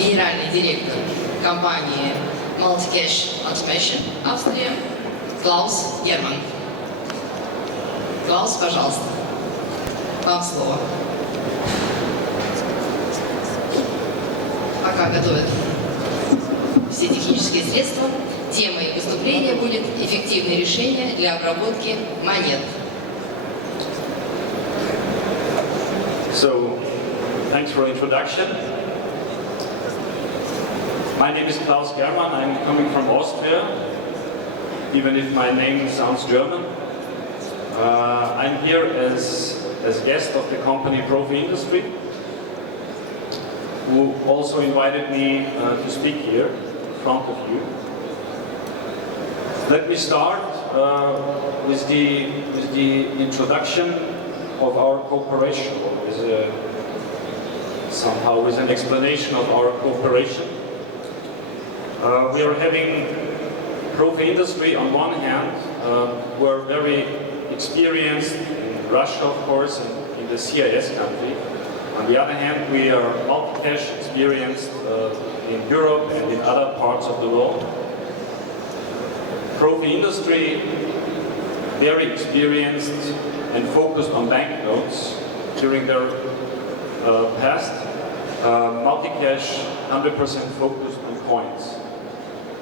генеральный директор компании Multi-Cash Automation, Австрия, Клаус Германн. Клаус, пожалуйста, вам слово. Пока готовят все технические средства, темой выступления будет «Эффективные решения для обработки монет». So, thanks for the introduction. My name is Klaus Ghermann. I'm coming from Austria, even if my name sounds German. I'm here as guest of the company Profi Industry, who also invited me to speak here in front of you. Let me start with the introduction of our cooperation, somehow with an explanation of our cooperation. We are having Profi Industry on one hand. We're very experienced in Russia, of course, and in the CIS country. On the other hand, we are multi-cash experienced in Europe and in other parts of the world. Profi Industry, very experienced and focused on banknotes during their past. Multi-cash, 100% focused on coins.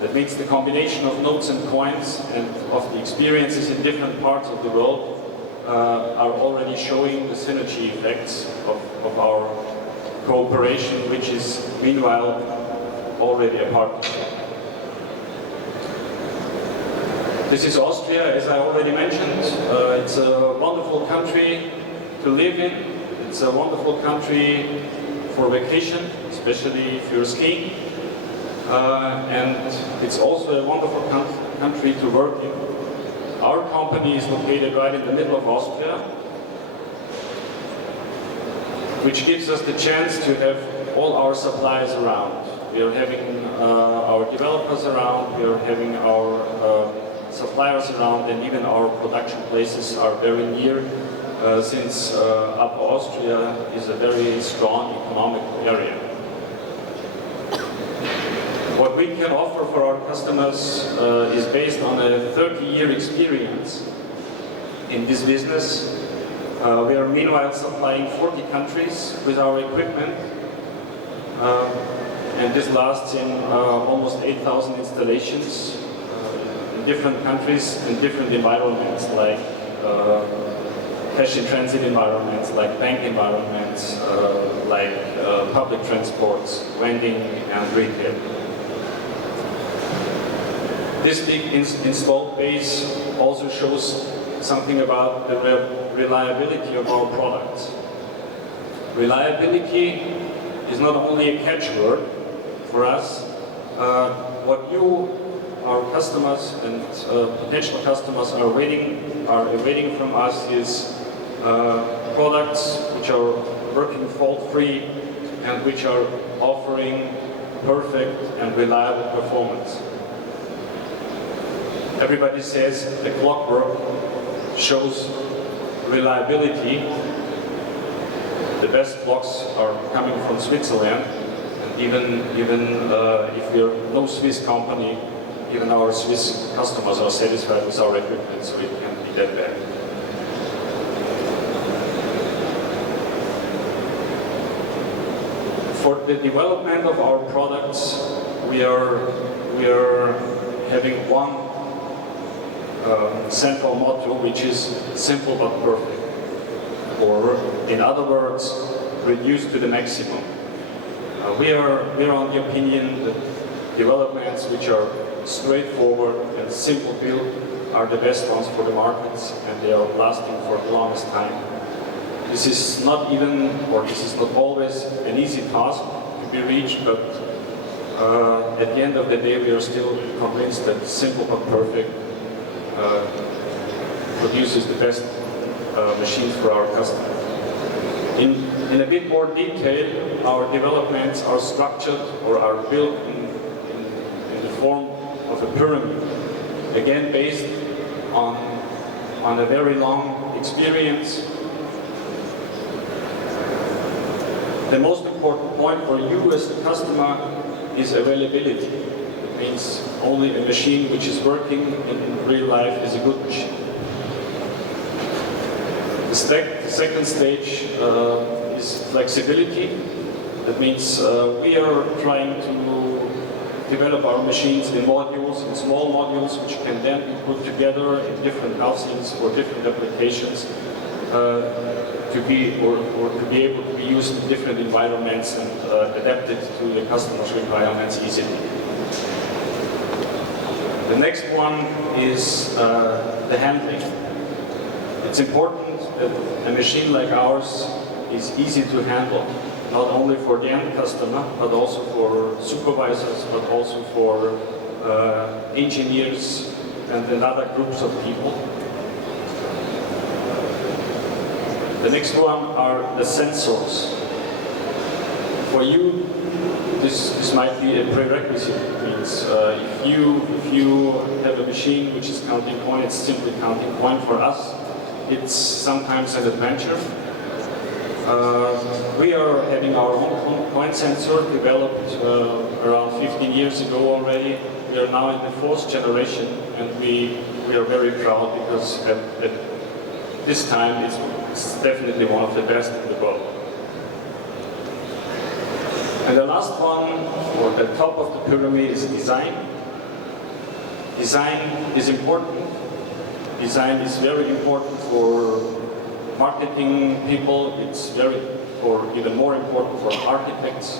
That means the combination of notes and coins and of the experiences in different parts of the world are already showing the synergy effects of our cooperation, which is meanwhile already a partnership. This is Austria, as I already mentioned. It's a wonderful country to live in. It's a wonderful country for vacation, especially if you're skiing. And it's also a wonderful country to work in. Our company is located right in the middle of Austria, which gives us the chance to have all our suppliers around. We are having our developers around, we are having our suppliers around, and even our production places are very near, since Upper Austria is a very strong economic area. What we can offer for our customers is based on a 30-year experience in this business. We are meanwhile supplying 40 countries with our equipment, and this lasts in almost 8,000 installations in different countries and different environments, like cash-in-transit environments, like bank environments, like public transports, vending and retail. This big installed base also shows something about the reliability of our products. Reliability is not only a catchword for us. What you, our customers and potential customers are awaiting from us is products which are working fault-free and which are offering perfect and reliable performance. Everybody says the clockwork shows reliability. The best clocks are coming from Switzerland, and even if we're no Swiss company, even our Swiss customers are satisfied with our equipment, so it can't be that bad. For the development of our products, we are having one central motto, which is simple but perfect, or in other words, reduced to the maximum. We are on the opinion that developments which are straightforward and simple build are the best ones for the markets, and they are lasting for the longest time. This is not even, or this is not always an easy task to be reached, but at the end of the day we are still convinced that simple but perfect produces the best machines for our customers. In a bit more detail, our developments are structured or are built in the form of a pyramid, again based on a very long experience The most important point for you as the customer is availability. It means only a machine which is working in real life is a good machine. The second stage is flexibility. That means we are trying to develop our machines in modules, in small modules, which can then be put together in different housings for different applications to be able to be used in different environments and adapted to the customer's requirements easily. The next one is the handling. It's important that a machine like ours is easy to handle, not only for the end customer, but also for supervisors, but also for engineers and other groups of people. The next one are the sensors. For you, this might be a prerequisite. It means if you have a machine which is counting points, simply counting point. For us, it's sometimes an adventure. We are having our own point sensor developed around 15 years ago already. We are now in the 4th generation, and we are very proud because at this time it's definitely one of the best in the world. And the last one, or the top of the pyramid, is design. Design is important. Design is very important for marketing people. It's even more important for architects.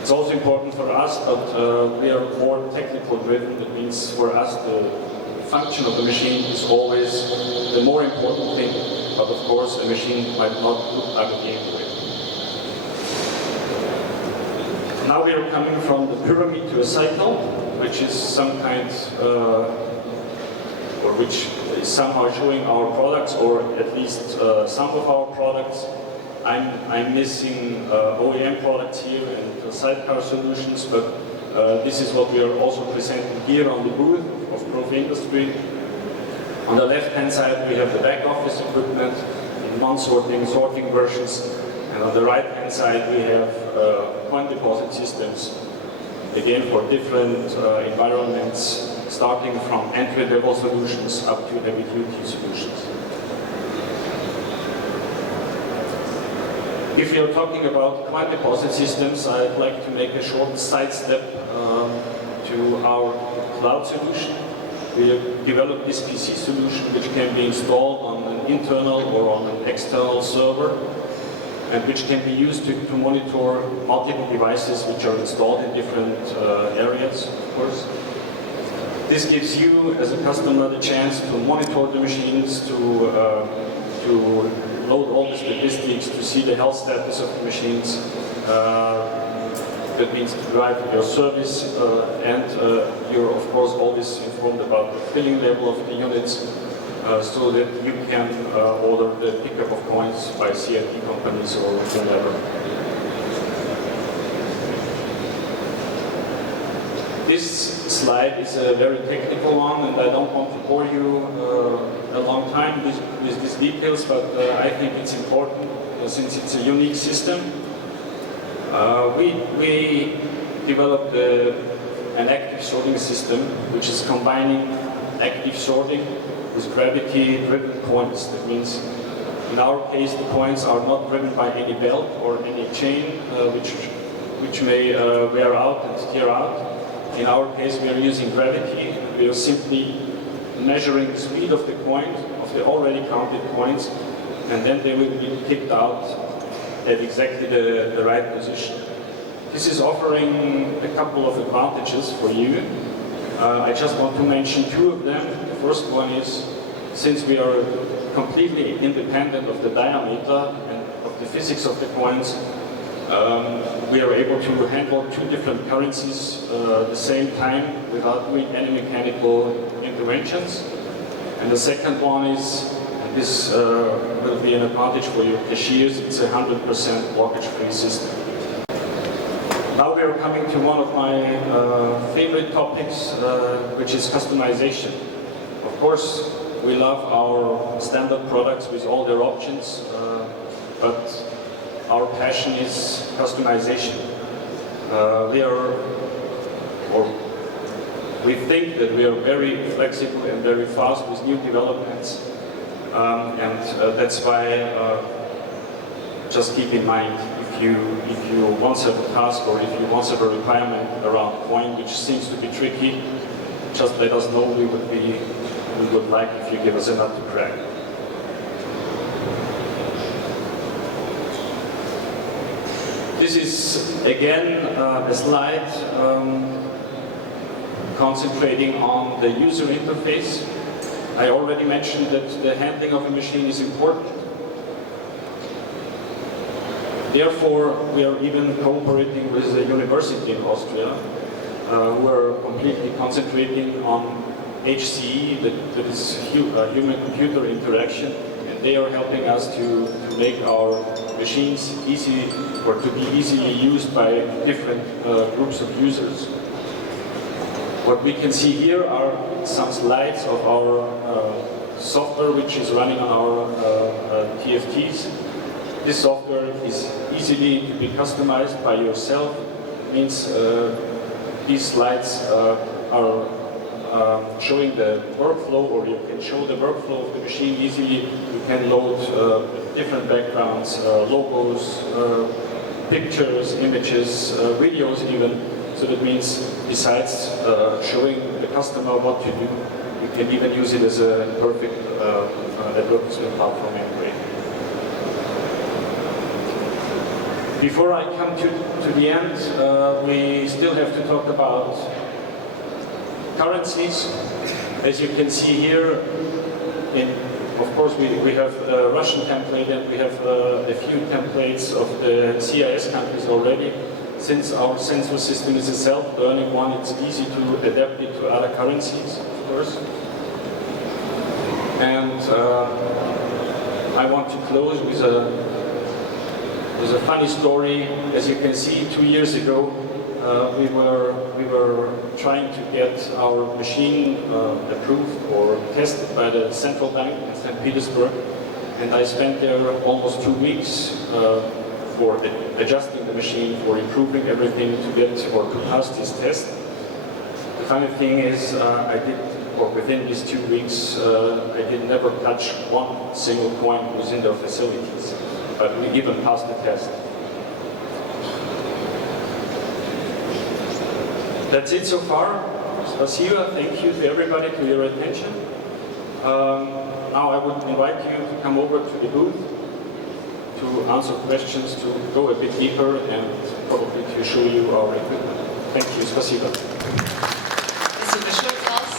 It's also important for us, but we are more technical driven. That means for us the function of the machine is always the more important thing. But of course, a machine might not look like a game to it. Now we are coming from the pyramid to a cycle, which is some kind, or which is somehow showing our products, or at least some of our products. I'm missing OEM products here and sidecar solutions, but this is what we are also presenting here on the booth of Profi Industry. On the left-hand side, we have the back office equipment in non-sorting, sorting versions. And on the right-hand side, we have coin deposit systems, again for different environments, starting from entry-level solutions up to heavy-duty solutions. If you're talking about coin deposit systems, I'd like to make a short sidestep to our cloud solution. We have developed this PC solution which can be installed on an internal or on an external server, and which can be used to monitor multiple devices which are installed in different areas, of course. This gives you, as a customer, the chance to monitor the machines, to load all the statistics, to see the health status of the machines. That means to drive your service, and you're of course always informed about the filling level of the units, so that you can order the pickup of coins by CIT companies or whatever. This slide is a very technical one, and I don't want to bore you a long time with these details, but I think it's important since it's a unique system. We developed an active sorting system which is combining active sorting with gravity-driven coins. That means, in our case, the coins are not driven by any belt or any chain which may wear out and tear out. In our case, we are using gravity. We are simply measuring the speed of the coin, of the already counted coins, and then they will be kicked out at exactly the right position. This is offering a couple of advantages for you. I just want to mention two of them. The first one is, since we are completely independent of the diameter and of the physics of the coins, we are able to handle two different currencies at the same time without doing any mechanical interventions. And the second one is, this will be an advantage for your cashiers, it's a 100% blockage-free system. Now we are coming to one of my favorite topics, which is customization. Of course, we love our standard products with all their options, but our passion is customization. We think that we are very flexible and very fast with new developments, and that's why just keep in mind, if you once have a task or if you once have a requirement around a coin which seems to be tricky, just let us know. We would like if you give us a nut to crack. This is again a slide concentrating on the user interface. I already mentioned that the handling of a machine is important. Therefore, we are even cooperating with a university in Austria who are completely concentrating on HCE, that is human-computer interaction, and they are helping us to make our machines easy or to be easily used by different groups of users. What we can see here are some slides of our software which is running on our TFTs. This software is easily to be customized by yourself. It means these slides are showing the workflow, or you can show the workflow of the machine easily. You can load different backgrounds, logos, pictures, images, videos even. So that means besides showing the customer what to do, you can even use it as a perfect advertisement platform anyway. Before I come to the end, we still have to talk about currencies. As you can see here, of course we have a Russian template and we have a few templates of the CIS countries already. Since our sensor system is a self-learning one, it's easy to adapt it to other currencies, of course. And I want to close with a funny story. As you can see, 2 years ago, we were trying to get our machine approved or tested by the central bank in St. Petersburg, and I spent there almost 2 weeks for adjusting the machine, for improving everything to get or to pass this test. The funny thing is, within these 2 weeks, I did never touch one single coin within their facilities, but we even passed the test. That's it so far. Spasiba, thank you to everybody for your attention. Now I would invite you to come over to the booth to answer questions, to go a bit deeper and probably to show you our equipment. Thank you. Спасибо. Спасибо большое, Клаус.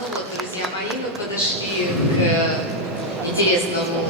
Ну вот, друзья мои, мы подошли к интересному